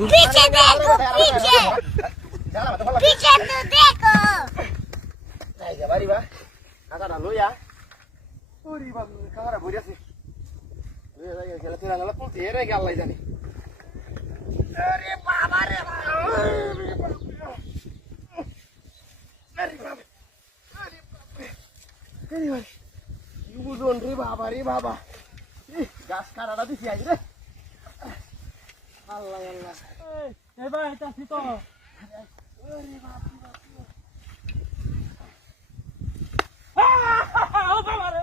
पीछे देखो पीछे पीछे तो देखो বাড়ি বা কাকাটা লইয়া ওরে বাবা কাকাটা ভরে আছে খেলা তেরা গেল তুলতে এরে গেল জানি আরে বাবা রে আরে বাবা ইউজন রে বাবা গাছ কাটাটা দিছি আই রে আল্লাহ আল্লাহ এ ভাই এটা তো ওরে বাবা ও বাবা রে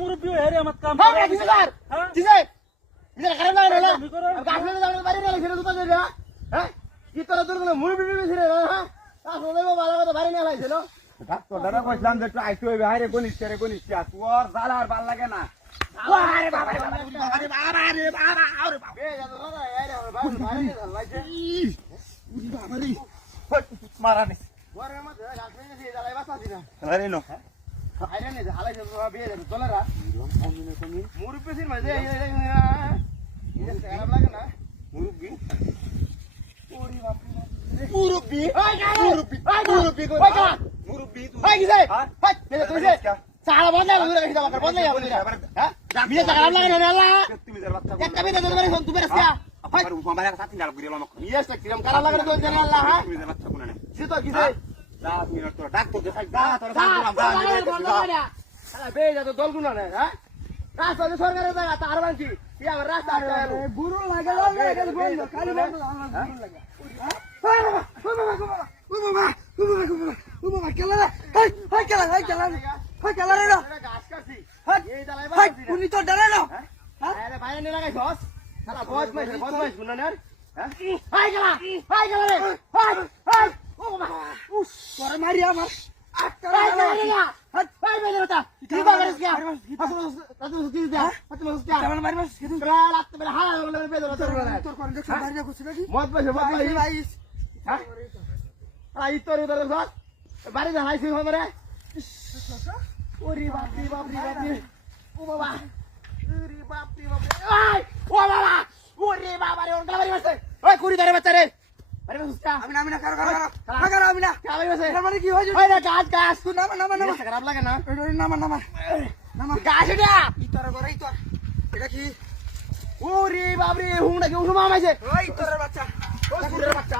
মুরব্বী হেরে আমার কাম ডাক্তারটা কইলাম যে একটু আইতে হইবে হারে গনিষ্ঠ রে গনিষ্ঠ তোর জ্বালা আর ভাল লাগে না আরে বাবা রে বাবা এ যা দাদা আরে বাবা ভাই লাগছে উড়ি বাবা রে মারানি ওরে মত রাখবে না যে জ্বালাই বাসা দিনা আরে নো আরে নে হালাই যে বিয়ে দে চলরা মুরব্বি সিন মাঝে এই খারাপ লাগে না মুরব্বি ওরে বাবা মুরব্বি মুরব্বি ভাই কিসে ভাই তুই সারা বন্ধ করে রেখে দাও বন্ধ হয়ে যাবে হ্যাঁ বিয়ে খারাপ লাগে না আল্লাহ তুমি যার বাচ্চা একটা বিয়ে দিতে পারি তুমি বেরস কা ভাই আমার সাথে ডাল করিলাম আমাকে বিয়ে একটা কিরম খারাপ লাগে তো জানি আল্লাহ হ্যাঁ তুমি যার বাচ্চা কোন না সে তো কিসে 10 মিনিট তো ডাক্তার দেখাই দা তোর সারা বে যা তো দল গুনা না হ্যাঁ রাস্তা সরকারের জায়গা তার বাকি কি আমার রাস্তা গুরু লাগে বন্ধ খালি বন্ধ গুরু লাগে বাড়ি জানাইছি আমারে ওরে বাপরে ও বাবা ওরে বাপরে ওই ও বাবা ওরে বাবা রে ওনটা বাড়ি বসে ওই কুড়ি ধরে বাচ্চা রে বাড়ি বসে আমি না কারো আমি না কা বাড়ি বসে মানে কি হইছে ওই না গাছ তুই নামা খারাপ লাগে না নামা গাছ এটা ইতর করে ইতর এটা কি ওরে বাপরে হুংটা কি উঠো মামাইছে ওই ইতরের বাচ্চা ওই কুড়ির বাচ্চা